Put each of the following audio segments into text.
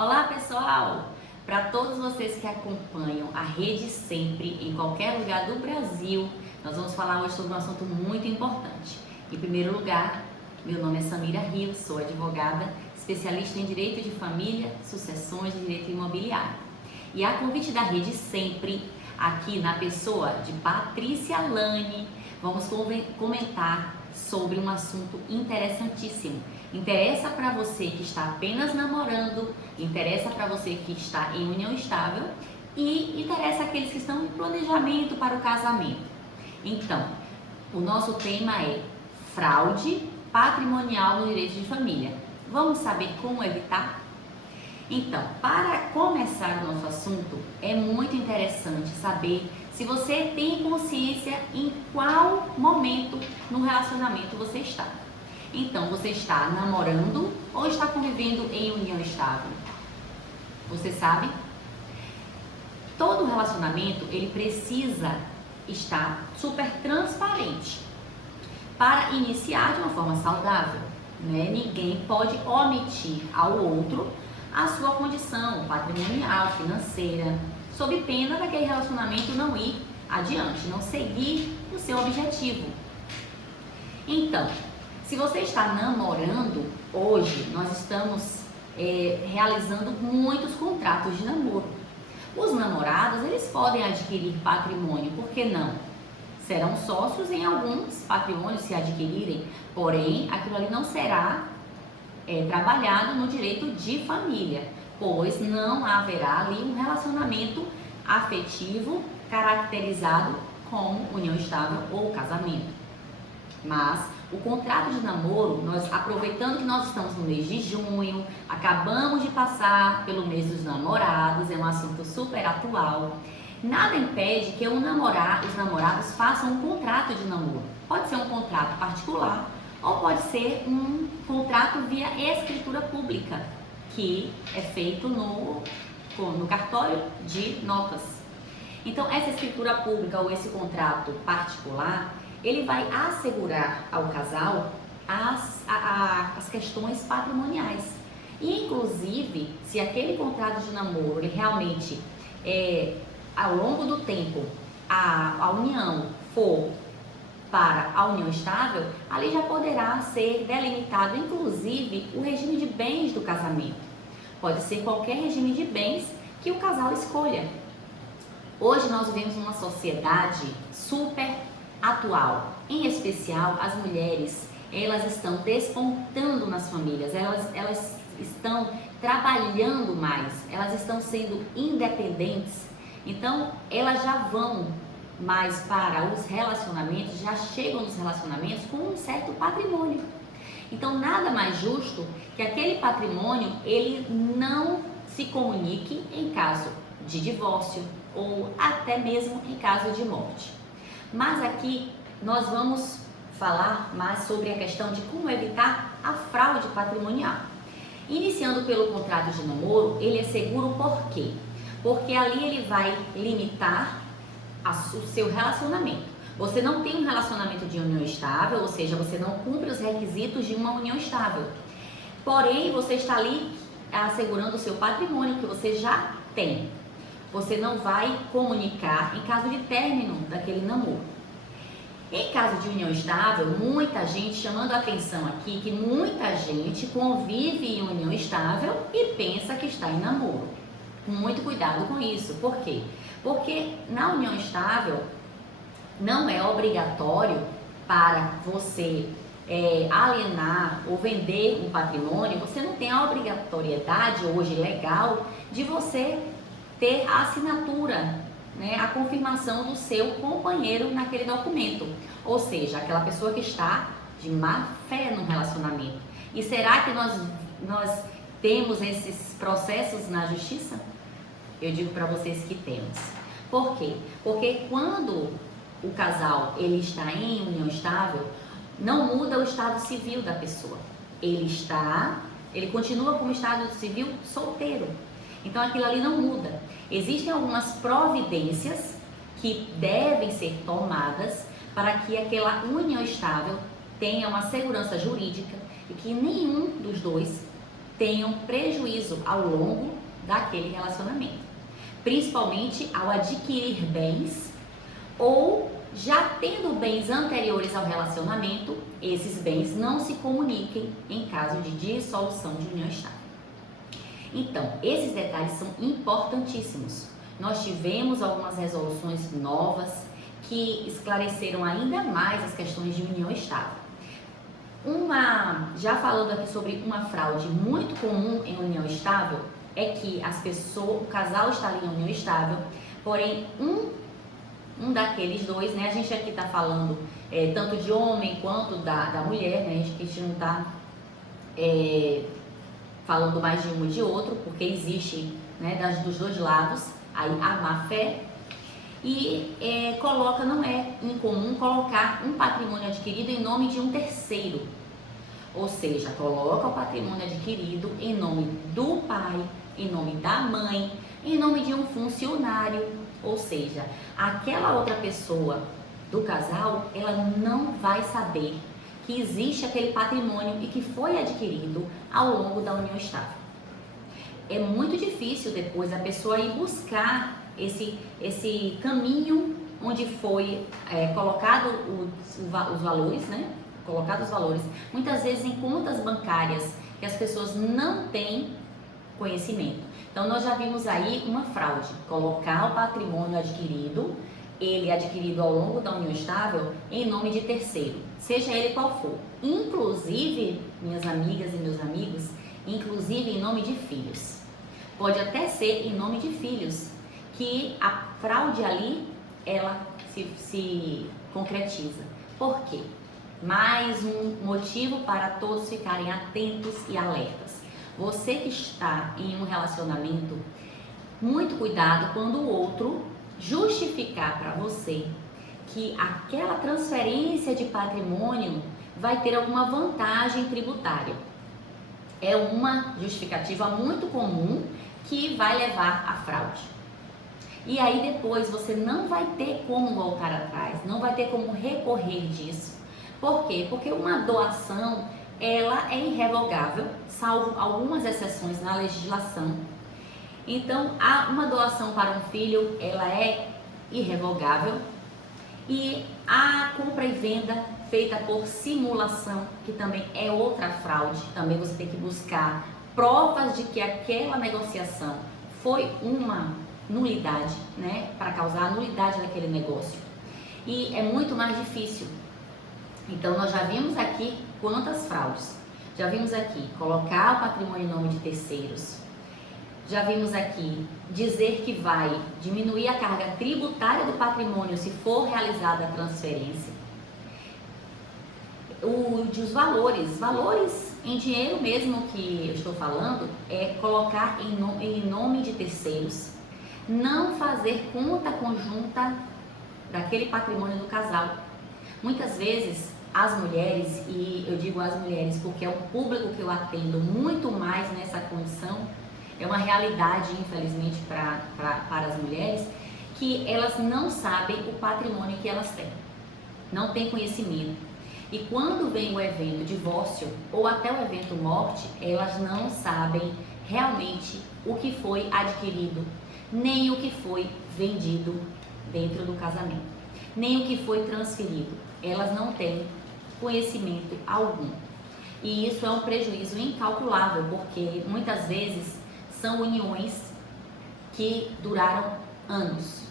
Olá pessoal! Para todos vocês que acompanham a Rede Sempre em qualquer lugar do Brasil, nós vamos falar hoje sobre um assunto muito importante. Em primeiro lugar, meu nome é Samira Rios, sou advogada, especialista em Direito de Família, Sucessões e Direito Imobiliário. E a convite da Rede Sempre, aqui na pessoa de Patrícia Lane, vamos comentar sobre um assunto interessantíssimo. Interessa para você que está apenas namorando, interessa para você que está em união estável e interessa aqueles que estão em planejamento para o casamento. Então, o nosso tema é fraude patrimonial no direito de família. Vamos saber como evitar? Então, para começar o nosso assunto, é muito interessante saber se você tem consciência em qual momento no relacionamento você está. Então, você está namorando ou está convivendo em união estável? Você sabe? Todo relacionamento, ele precisa estar super transparente para iniciar de uma forma saudável, né? Ninguém pode omitir ao outro a sua condição patrimonial, financeira, sob pena daquele relacionamento não ir adiante, não seguir o seu objetivo. Então, se você está namorando, hoje nós estamos realizando muitos contratos de namoro. Os namorados, eles podem adquirir patrimônio, por que não? Serão sócios em alguns patrimônios se adquirirem, porém, aquilo ali não será trabalhado no direito de família, pois não haverá ali um relacionamento afetivo caracterizado como união estável ou casamento. Mas o contrato de namoro, nós aproveitando que nós estamos no mês de junho, acabamos de passar pelo mês dos namorados, é um assunto super atual. Nada impede que os namorados façam um contrato de namoro. Pode ser um contrato particular ou pode ser um contrato via escritura pública, que é feito no cartório de notas. Então, essa escritura pública ou esse contrato particular, ele vai assegurar ao casal as questões patrimoniais. E, inclusive, se aquele contrato de namoro, ele realmente, ao longo do tempo, a união for para a união estável, ali já poderá ser delimitado, inclusive, o regime de bens do casamento. Pode ser qualquer regime de bens que o casal escolha. Hoje nós vivemos uma sociedade super atual, em especial as mulheres, elas estão despontando nas famílias, elas estão trabalhando mais, elas estão sendo independentes, então elas já vão mais para os relacionamentos, já chegam nos relacionamentos com um certo patrimônio. Então nada mais justo que aquele patrimônio ele não se comunique em caso de divórcio ou até mesmo em caso de morte. Mas aqui nós vamos falar mais sobre a questão de como evitar a fraude patrimonial. Iniciando pelo contrato de namoro, ele é seguro por quê? Porque ali ele vai limitar o seu relacionamento. Você não tem um relacionamento de união estável, ou seja, você não cumpre os requisitos de uma união estável. Porém, você está ali assegurando o seu patrimônio que você já tem. Você não vai comunicar em caso de término daquele namoro. Em caso de união estável, muita gente, chamando a atenção aqui, que muita gente convive em união estável e pensa que está em namoro. Muito cuidado com isso. Por quê? Porque na união estável não é obrigatório para você alienar ou vender um patrimônio, você não tem a obrigatoriedade hoje legal de você ter a assinatura, né, a confirmação do seu companheiro naquele documento, ou seja, aquela pessoa que está de má fé no relacionamento. E será que nós temos esses processos na justiça? Eu digo para vocês que temos. Por quê? Porque quando o casal ele está em união estável, não muda o estado civil da pessoa. Ele continua como estado civil solteiro. Então aquilo ali não muda. Existem algumas providências que devem ser tomadas para que aquela união estável tenha uma segurança jurídica e que nenhum dos dois tenham prejuízo ao longo daquele relacionamento, principalmente ao adquirir bens ou já tendo bens anteriores ao relacionamento, esses bens não se comuniquem em caso de dissolução de união estável. Então, esses detalhes são importantíssimos. Nós tivemos algumas resoluções novas que esclareceram ainda mais as questões de união estável. Já falando aqui sobre uma fraude muito comum em união estável, é que o casal está ali em união estável, porém um daqueles dois, né? A gente aqui está falando tanto de homem quanto da mulher, né? A gente não está falando mais de um e de outro, porque existe, né, dos dois lados aí a má fé. E não é incomum colocar um patrimônio adquirido em nome de um terceiro, ou seja, coloca o patrimônio adquirido em nome do pai, em nome da mãe, em nome de um funcionário, ou seja, aquela outra pessoa do casal, ela não vai saber que existe aquele patrimônio e que foi adquirido ao longo da união estável. É muito difícil depois a pessoa ir buscar esse caminho onde foi colocado os valores, né? Colocados os valores, muitas vezes em contas bancárias que as pessoas não têm conhecimento. Então, nós já vimos aí uma fraude, colocar o patrimônio adquirido, ele adquirido ao longo da união estável, em nome de terceiro, seja ele qual for. Inclusive, minhas amigas e meus amigos, inclusive em nome de filhos. Pode até ser em nome de filhos, que a fraude ali, ela se concretiza. Por quê? Mais um motivo para todos ficarem atentos e alertas. Você que está em um relacionamento, muito cuidado quando o outro justificar para você que aquela transferência de patrimônio vai ter alguma vantagem tributária. É uma justificativa muito comum que vai levar à fraude. E aí depois você não vai ter como voltar atrás, não vai ter como recorrer disso. Por quê? Porque uma doação, ela é irrevogável, salvo algumas exceções na legislação. Então, uma doação para um filho, ela é irrevogável. E a compra e venda feita por simulação, que também é outra fraude, também você tem que buscar provas de que aquela negociação foi uma nulidade, né, para causar a nulidade daquele negócio. E é muito mais difícil. Então, nós já vimos aqui quantas fraudes. Já vimos aqui colocar o patrimônio em nome de terceiros. Já vimos aqui dizer que vai diminuir a carga tributária do patrimônio se for realizada a transferência. Os valores em dinheiro mesmo que eu estou falando, é colocar em nome de terceiros. Não fazer conta conjunta daquele patrimônio do casal. Muitas vezes as mulheres, e eu digo as mulheres porque é um público que eu atendo muito mais nessa condição, é uma realidade, infelizmente, para as mulheres, que elas não sabem o patrimônio que elas têm, não têm conhecimento. E quando vem o evento divórcio ou até o evento morte, elas não sabem realmente o que foi adquirido, nem o que foi vendido dentro do casamento, nem o que foi transferido. Elas não têm conhecimento algum. E isso é um prejuízo incalculável, porque muitas vezes são uniões que duraram anos,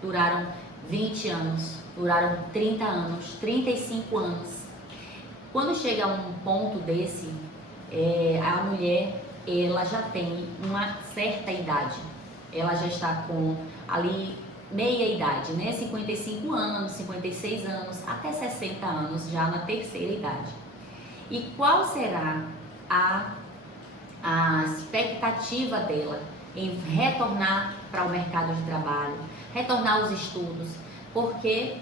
duraram 20 anos, duraram 30 anos, 35 anos. Quando chega a um ponto desse, a mulher, ela já tem uma certa idade, ela já está com ali meia idade, né? 55 anos, 56 anos, até 60 anos, já na terceira idade. E qual será a expectativa dela em retornar para o mercado de trabalho, retornar aos estudos? Porque,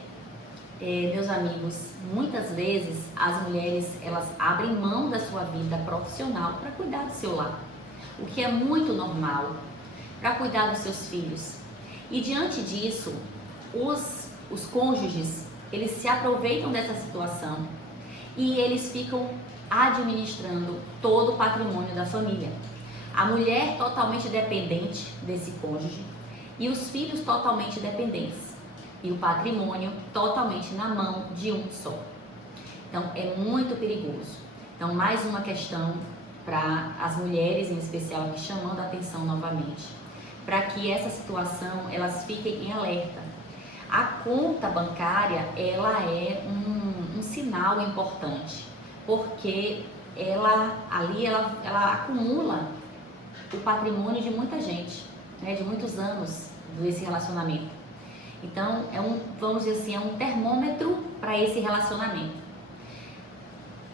meus amigos, muitas vezes as mulheres, elas abrem mão da sua vida profissional para cuidar do seu lar, o que é muito normal, para cuidar dos seus filhos. E diante disso, os cônjuges, eles se aproveitam dessa situação e eles ficam administrando todo o patrimônio da família. A mulher totalmente dependente desse cônjuge e os filhos totalmente dependentes. E o patrimônio totalmente na mão de um só. Então, é muito perigoso. Então, mais uma questão para as mulheres, em especial, aqui chamando a atenção novamente, para que essa situação, elas fiquem em alerta. A conta bancária, ela é um sinal importante, porque ela acumula o patrimônio de muita gente, né, de muitos anos desse relacionamento. Então, vamos dizer assim, é um termômetro para esse relacionamento.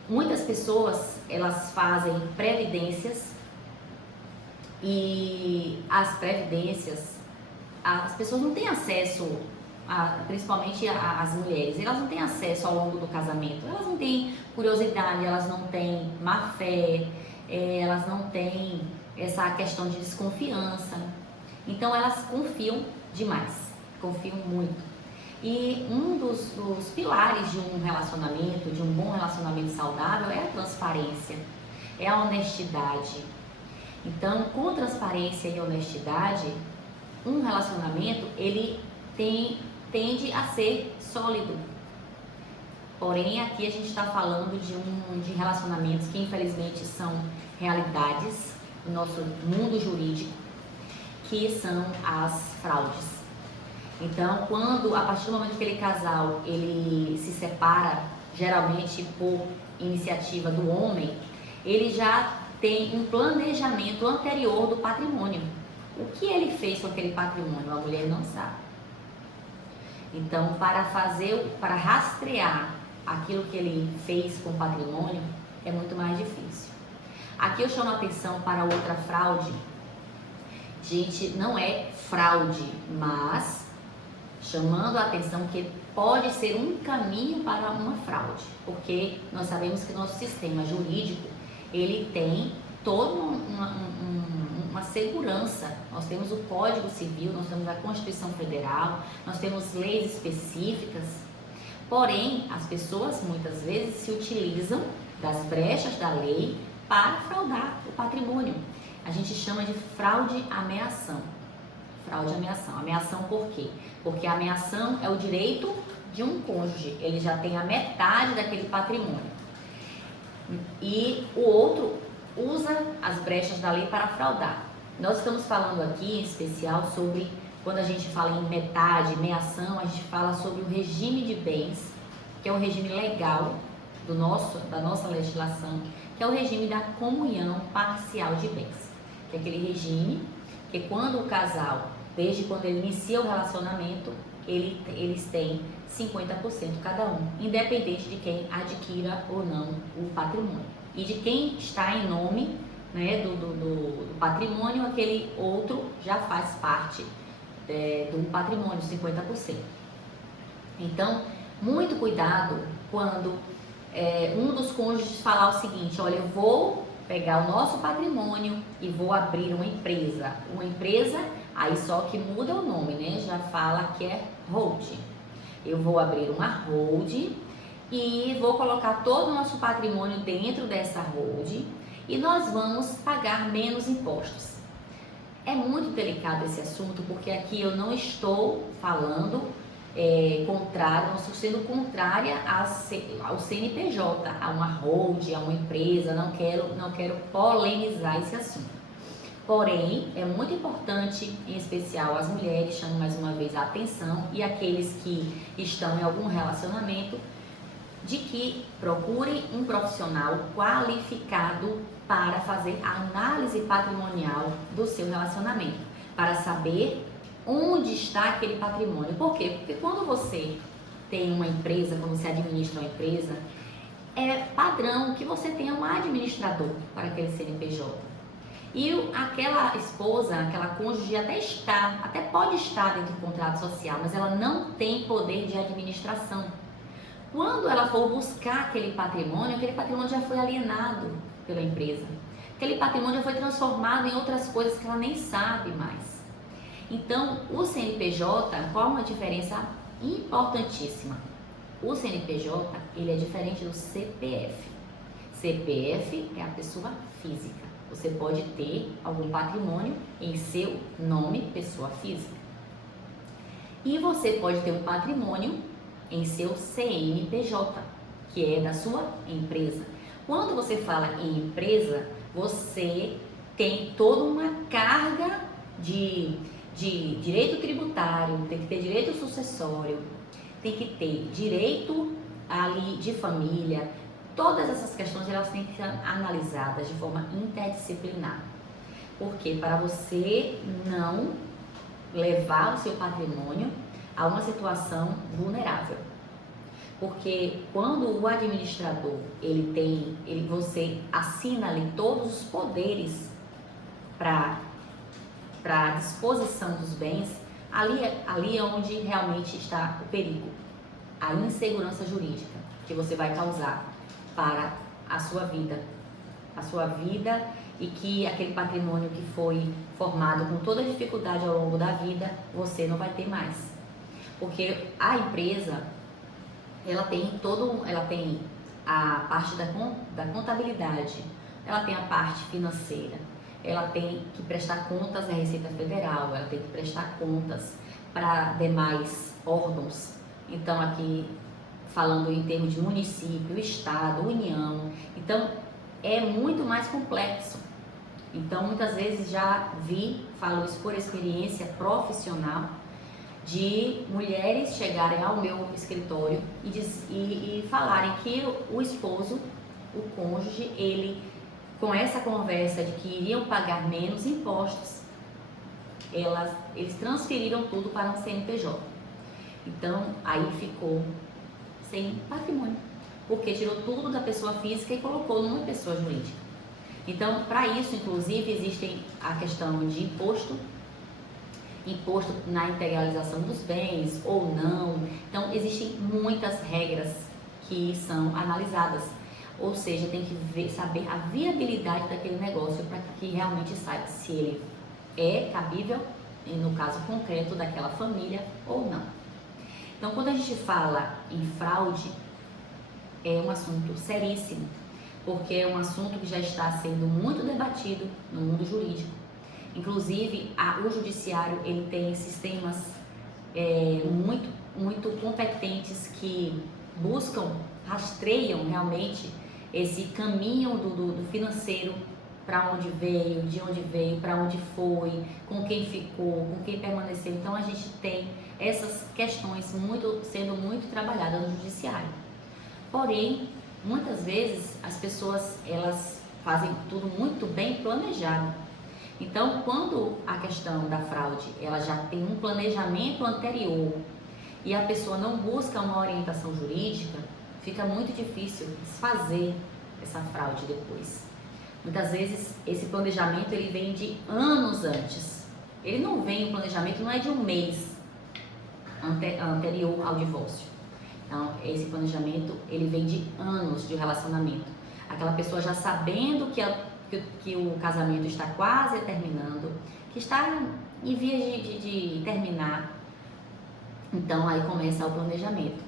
Muitas pessoas, elas fazem previdências e as previdências, as pessoas não têm acesso, principalmente as mulheres, elas não têm acesso ao longo do casamento, elas não têm curiosidade, elas não têm má fé, elas não têm essa questão de desconfiança, então elas confiam demais, confiam muito. E um dos pilares de um relacionamento, de um bom relacionamento saudável, é a transparência, é a honestidade. Então, com transparência e honestidade, um relacionamento, ele tende a ser sólido. Porém, aqui a gente está falando de relacionamentos que, infelizmente, são realidades do nosso mundo jurídico, que são as fraudes. Então, a partir do momento que aquele casal ele se separa, geralmente por iniciativa do homem, ele já tem um planejamento anterior do patrimônio. O que ele fez com aquele patrimônio, a mulher não sabe. Então, para rastrear aquilo que ele fez com o patrimônio, é muito mais difícil. Aqui eu chamo a atenção para outra fraude. Gente, não é fraude, mas chamando a atenção que pode ser um caminho para uma fraude, porque nós sabemos que nosso sistema jurídico, ele tem toda uma segurança. Nós temos o Código Civil, nós temos a Constituição Federal, nós temos leis específicas, porém, as pessoas muitas vezes se utilizam das brechas da lei para fraudar o patrimônio. A gente chama de fraude-ameação. Fraude-ameação. Ameação por quê? Porque a ameação é o direito de um cônjuge, ele já tem a metade daquele patrimônio. E o outro usa as brechas da lei para fraudar. Nós estamos falando aqui, em especial, sobre, quando a gente fala em metade, meação, a gente fala sobre o regime de bens, que é o regime legal da nossa legislação, que é o regime da comunhão parcial de bens. Que é aquele regime que quando o casal, desde quando ele inicia o relacionamento, eles têm 50% cada um, independente de quem adquira ou não o patrimônio. E de quem está em nome, né, do patrimônio, aquele outro já faz parte do patrimônio, 50%. Então, muito cuidado quando um dos cônjuges falar o seguinte: olha, eu vou pegar o nosso patrimônio e vou abrir uma empresa. Uma empresa, aí só que muda o nome, né? Já fala que é holding. Eu vou abrir uma holding e vou colocar todo o nosso patrimônio dentro dessa holding e nós vamos pagar menos impostos. É muito delicado esse assunto, porque aqui eu não estou falando não estou sendo contrária ao CNPJ, a uma holding, a uma empresa, não quero polemizar esse assunto. Porém, é muito importante, em especial as mulheres, chamo mais uma vez a atenção, e aqueles que estão em algum relacionamento, de que procurem um profissional qualificado para fazer a análise patrimonial do seu relacionamento, para saber onde está aquele patrimônio. Por quê? Porque quando você tem uma empresa, quando você administra uma empresa, é padrão que você tenha um administrador para aquele CNPJ. E aquela esposa, aquela cônjuge até pode estar dentro do contrato social, mas ela não tem poder de administração. Quando ela for buscar aquele patrimônio já foi alienado pela empresa. Aquele patrimônio já foi transformado em outras coisas que ela nem sabe mais. Então, o CNPJ, qual é uma diferença importantíssima? O CNPJ, ele é diferente do CPF. CPF é a pessoa física. Você pode ter algum patrimônio em seu nome, pessoa física. E você pode ter um patrimônio em seu CNPJ, que é da sua empresa. Quando você fala em empresa, você tem toda uma carga de direito tributário, tem que ter direito sucessório, tem que ter direito ali de família. Todas essas questões elas têm que ser analisadas de forma interdisciplinar. Porque para você não levar o seu patrimônio a uma situação vulnerável. Porque quando o administrador você assina ali todos os poderes para a disposição dos bens, ali é onde realmente está o perigo, a insegurança jurídica que você vai causar para a sua vida e que aquele patrimônio que foi formado com toda a dificuldade ao longo da vida, você não vai ter mais. Porque a empresa, ela tem a parte da contabilidade, ela tem a parte financeira, ela tem que prestar contas à Receita Federal, ela tem que prestar contas para demais órgãos. Então aqui falando em termos de município, estado, união, então é muito mais complexo. Então muitas vezes falo isso por experiência profissional, de mulheres chegarem ao meu escritório e falarem que o esposo, o cônjuge, com essa conversa de que iriam pagar menos impostos, eles transferiram tudo para um CNPJ. Então, aí ficou sem patrimônio, porque tirou tudo da pessoa física e colocou numa pessoa jurídica. Então, para isso, inclusive, existe a questão de imposto na integralização dos bens ou não. Então, existem muitas regras que são analisadas. Ou seja, tem que saber a viabilidade daquele negócio para que realmente saiba se ele é cabível, no caso concreto daquela família ou não. Então, quando a gente fala em fraude, é um assunto seríssimo, porque é um assunto que já está sendo muito debatido no mundo jurídico. Inclusive, o judiciário ele tem sistemas muito competentes que rastreiam realmente esse caminho do financeiro, para onde veio, de onde veio, para onde foi, com quem ficou, com quem permaneceu. Então a gente tem essas questões sendo muito trabalhadas no judiciário. Porém, muitas vezes as pessoas elas fazem tudo muito bem planejado. Então, quando a questão da fraude ela já tem um planejamento anterior e a pessoa não busca uma orientação jurídica, fica muito difícil desfazer essa fraude depois. Muitas vezes esse planejamento ele vem de anos antes. O planejamento não é de um mês anterior ao divórcio. Então, esse planejamento ele vem de anos de relacionamento. Aquela pessoa já sabendo que o casamento está quase terminando, que está em vias de terminar. Então, aí começa o planejamento.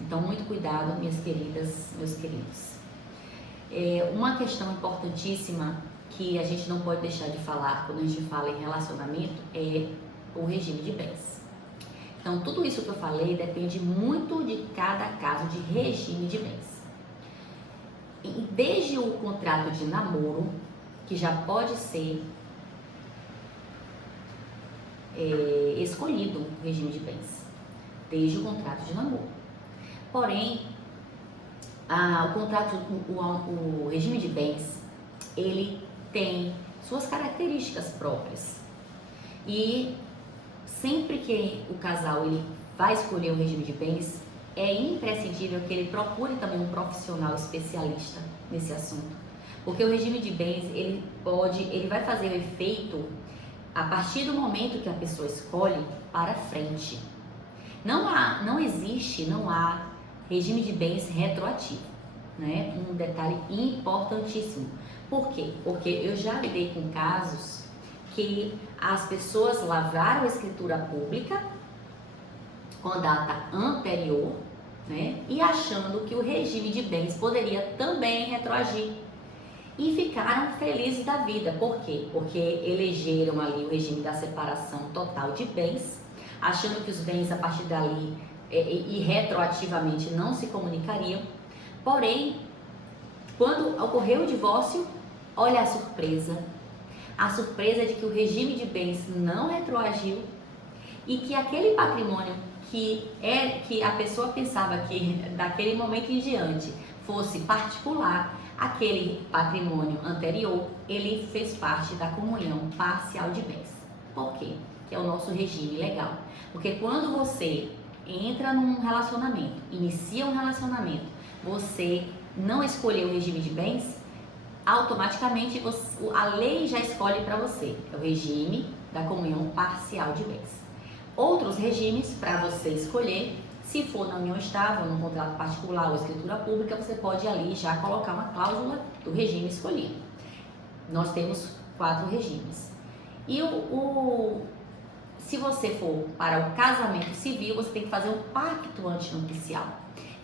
Então, muito cuidado, minhas queridas, meus queridos. Uma questão importantíssima que a gente não pode deixar de falar quando a gente fala em relacionamento é o regime de bens. Então, tudo isso que eu falei depende muito de cada caso de regime de bens. E desde o contrato de namoro, que já pode ser escolhido o regime de bens, desde o contrato de namoro. Porém, o regime de bens, ele tem suas características próprias. E sempre que o casal ele vai escolher o regime de bens, é imprescindível que ele procure também um profissional especialista nesse assunto. Porque o regime de bens, ele vai fazer o efeito a partir do momento que a pessoa escolhe para frente. Não há regime de bens retroativo, né? Um detalhe importantíssimo. Por quê? Porque eu já lidei com casos que as pessoas lavraram a escritura pública com data anterior né? E achando que o regime de bens poderia também retroagir. E ficaram felizes da vida. Por quê? Porque elegeram ali o regime da separação total de bens, achando que os bens a partir dali e retroativamente não se comunicariam. Porém, quando ocorreu o divórcio, olha a surpresa. A surpresa é de que o regime de bens não retroagiu e que aquele patrimônio que a pessoa pensava que daquele momento em diante fosse particular, aquele patrimônio anterior, ele fez parte da comunhão parcial de bens. Por quê? Que é o nosso regime legal. Porque quando você entra num relacionamento, inicia um relacionamento, você não escolheu o regime de bens, automaticamente a lei já escolhe para você. É o regime da comunhão parcial de bens. Outros regimes para você escolher, se for na união estável, num contrato particular ou escritura pública, você pode ali já colocar uma cláusula do regime escolhido. Nós temos 4 regimes. E se você for para o casamento civil, você tem que fazer um pacto antinupcial,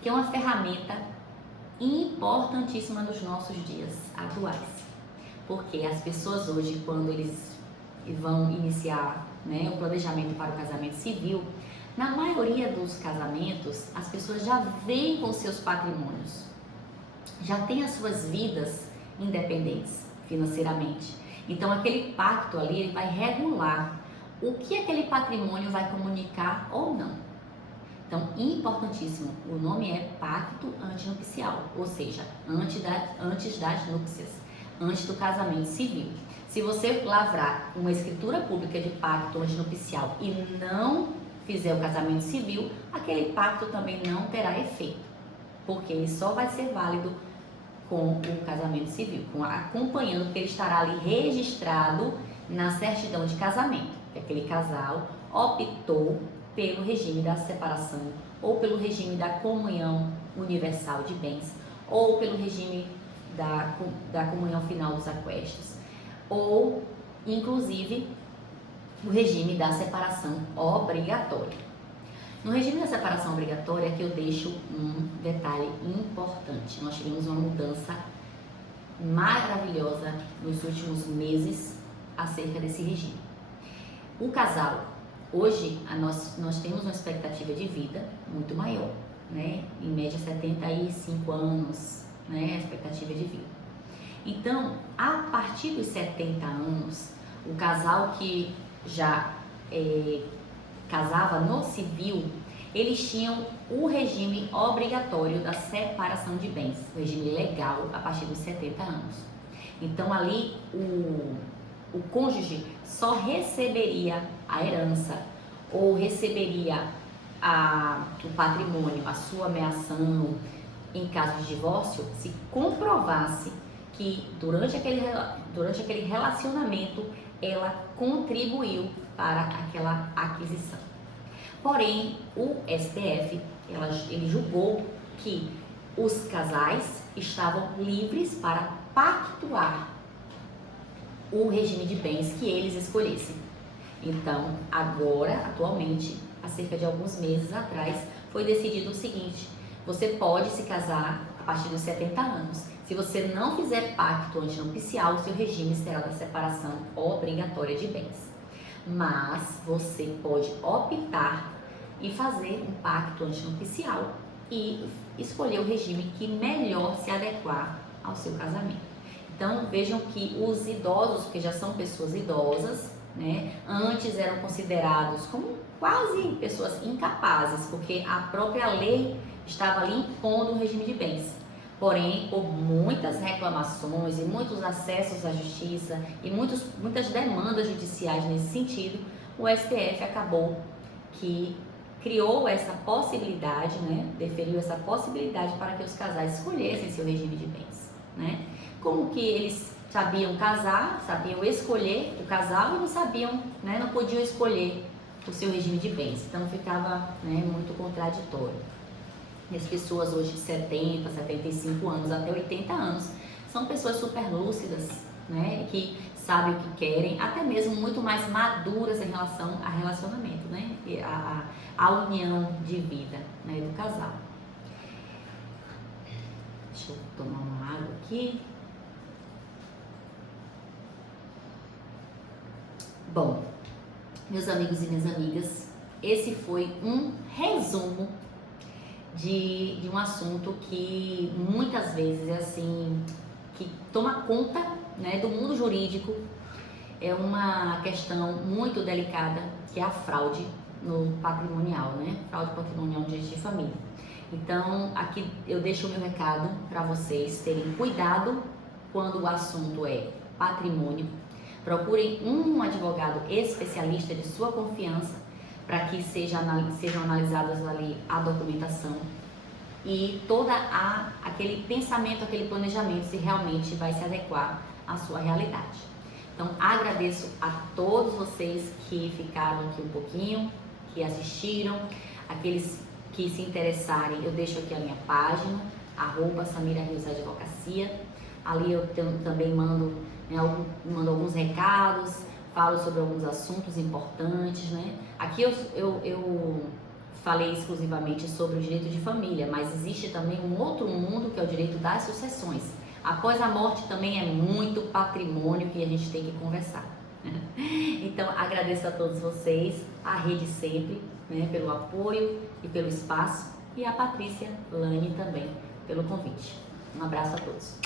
que é uma ferramenta importantíssima nos nossos dias atuais. Porque as pessoas hoje, quando eles vão iniciar, né, o planejamento para o casamento civil, na maioria dos casamentos, as pessoas já vêm com seus patrimônios, já têm as suas vidas independentes financeiramente. Então, aquele pacto ali, ele vai regular o que aquele patrimônio vai comunicar ou não. Então, importantíssimo, o nome é pacto antinupcial, ou seja, antes das núpcias, antes do casamento civil. Se você lavrar uma escritura pública de pacto antinupcial e não fizer o casamento civil, aquele pacto também não terá efeito, porque ele só vai ser válido com o casamento civil, acompanhando, porque ele estará ali registrado na certidão de casamento, que aquele casal optou pelo regime da separação, ou pelo regime da comunhão universal de bens, ou pelo regime da comunhão final dos aquestos, ou, inclusive, o regime da separação obrigatória. No regime da separação obrigatória, aqui eu deixo um detalhe importante. Nós tivemos uma mudança maravilhosa nos últimos meses acerca desse regime. O casal, hoje, nós temos uma expectativa de vida muito maior, né? Em média 75 anos, né? A expectativa de vida. Então, a partir dos 70 anos, o casal que já casava no civil, eles tinham o regime obrigatório da separação de bens, o regime legal a partir dos 70 anos. Então, ali, o cônjuge só receberia a herança ou receberia o patrimônio, a sua ameação em caso de divórcio, se comprovasse que durante aquele relacionamento ela contribuiu para aquela aquisição. Porém, o STF ele julgou que os casais estavam livres para pactuar o regime de bens que eles escolhessem. Então, agora, atualmente, há cerca de alguns meses atrás, foi decidido o seguinte: você pode se casar a partir dos 70 anos. Se você não fizer pacto antinupcial, seu regime será da separação obrigatória de bens. Mas você pode optar e fazer um pacto antinupcial e escolher o regime que melhor se adequar ao seu casamento. Então, vejam que os idosos, porque já são pessoas idosas, né, antes eram considerados como quase pessoas incapazes, porque a própria lei estava ali impondo um regime de bens. Porém, por muitas reclamações e muitos acessos à justiça e muitas demandas judiciais nesse sentido, o STF acabou que criou essa possibilidade, né, deferiu essa possibilidade para que os casais escolhessem seu regime de bens, né? Como que eles sabiam casar, sabiam escolher o casal e não sabiam, né, não podiam escolher o seu regime de bens. Então ficava, né, muito contraditório. E as pessoas hoje de 70, 75 anos até 80 anos são pessoas super lúcidas, né, que sabem o que querem, até mesmo muito mais maduras em relação a relacionamento, né, a união de vida, né, do casal. Deixa eu tomar uma água aqui. Bom, meus amigos e minhas amigas, esse foi um resumo de um assunto que muitas vezes é assim, que toma conta, né, do mundo jurídico. É uma questão muito delicada, que é a fraude no patrimonial, né? Fraude patrimonial no direito de família. Então, aqui eu deixo o meu recado para vocês terem cuidado quando o assunto é patrimônio. Procurem um advogado especialista de sua confiança para que sejam analisadas ali a documentação e aquele pensamento, aquele planejamento, se realmente vai se adequar à sua realidade. Então, agradeço a todos vocês que ficaram aqui um pouquinho, que assistiram, aqueles que se interessarem, eu deixo aqui a minha página, @SamiraRios Advocacia. Ali eu também mando alguns recados, falo sobre alguns assuntos importantes, né? Aqui eu falei exclusivamente sobre o direito de família, mas existe também um outro mundo que é o direito das sucessões. Após a morte também é muito patrimônio que a gente tem que conversar. Então, agradeço a todos vocês, a Rede Sempre, né, pelo apoio e pelo espaço, e a Patrícia Lane também pelo convite. Um abraço a todos.